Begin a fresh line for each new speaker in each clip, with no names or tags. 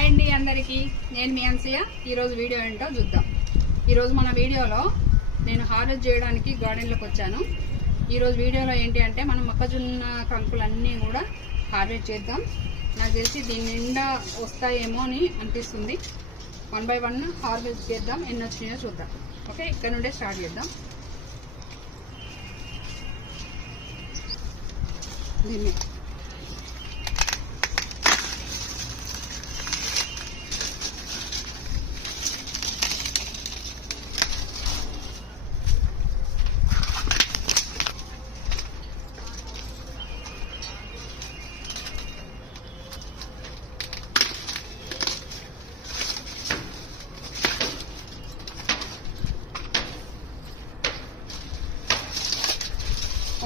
Hi అండి అందరికీ. నేను మీ అన్సయ్య ఈరోజు వీడియో ఏంటో చూద్దాం. ఈరోజు మన వీడియోలో నేను హార్వెస్ట్ చేయడానికి గార్డెన్లోకి వచ్చాను. ఈరోజు వీడియోలో ఏంటి అంటే మనం మొక్కజొన్న కంకులన్నీ కూడా హార్వెస్ట్ చేద్దాం. నాకు తెలిసి దీని నిండా వస్తాయేమో అని అనిపిస్తుంది. వన్ బై వన్ హార్వెస్ట్ చేద్దాం. ఎన్ని వచ్చినాయో చూద్దాం. ఓకే ఇక్కడ నుండే స్టార్ట్ చేద్దాం. దీన్ని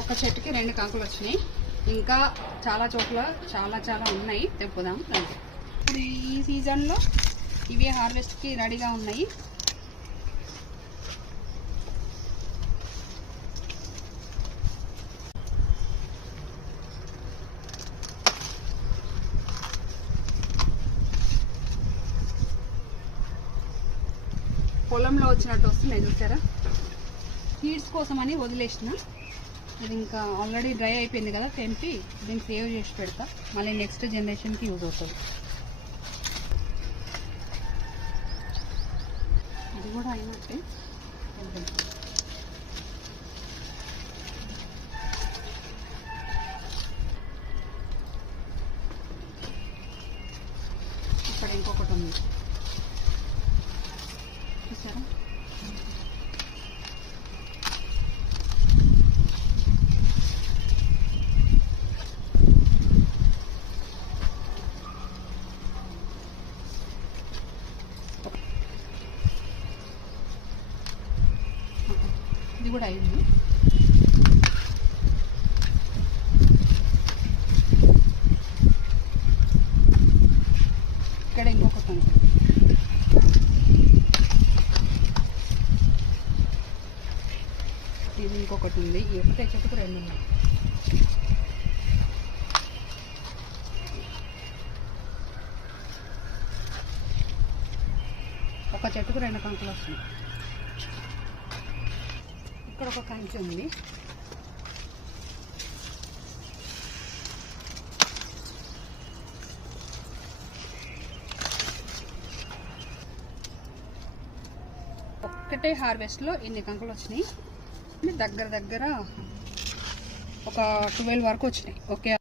ఒక చెట్టుకి రెండు కంకులు వచ్చినాయి. ఇంకా చాలా చోట్ల చాలా చాలా ఉన్నాయి. తెప్పుదాం రండి. ఇప్పుడు ఈ సీజన్లో ఇవి హార్వెస్ట్కి రెడీగా ఉన్నాయి. పొలంలో వచ్చినట్టు వస్తున్నాయి చూసారా? సీడ్స్ కోసం అని వదిలేసిన. ఇది ఇంకా ఆల్రెడీ డ్రై అయిపోయింది కదా తెంపి దీన్ని సేవ్ చేసి పెడతా. మళ్ళీ నెక్స్ట్ జనరేషన్కి యూజ్ అవుతుంది. ఇది కూడా అయినట్టే. ఇక్కడ ఇంకొకటి ఉంది. చూసారా? కూడా అయింది. ఇక్కడ ఇంకొకటి ఉంది ఇది ఇంకొకటి ఉంది. ఈ ఒకటే చెట్టుకు రెండు ఉన్నాయి. ఒక చెట్టుకు రెండు కంకులు వస్తున్నాయి. ఇక్కడ ఒక కంచి ఉంది. ఒక్కటే హార్వెస్ట్లో ఇన్ని కంకులు వచ్చినాయి. దగ్గర దగ్గర ఒక ట్వెల్వ్ వరకు వచ్చినాయి. ఓకే.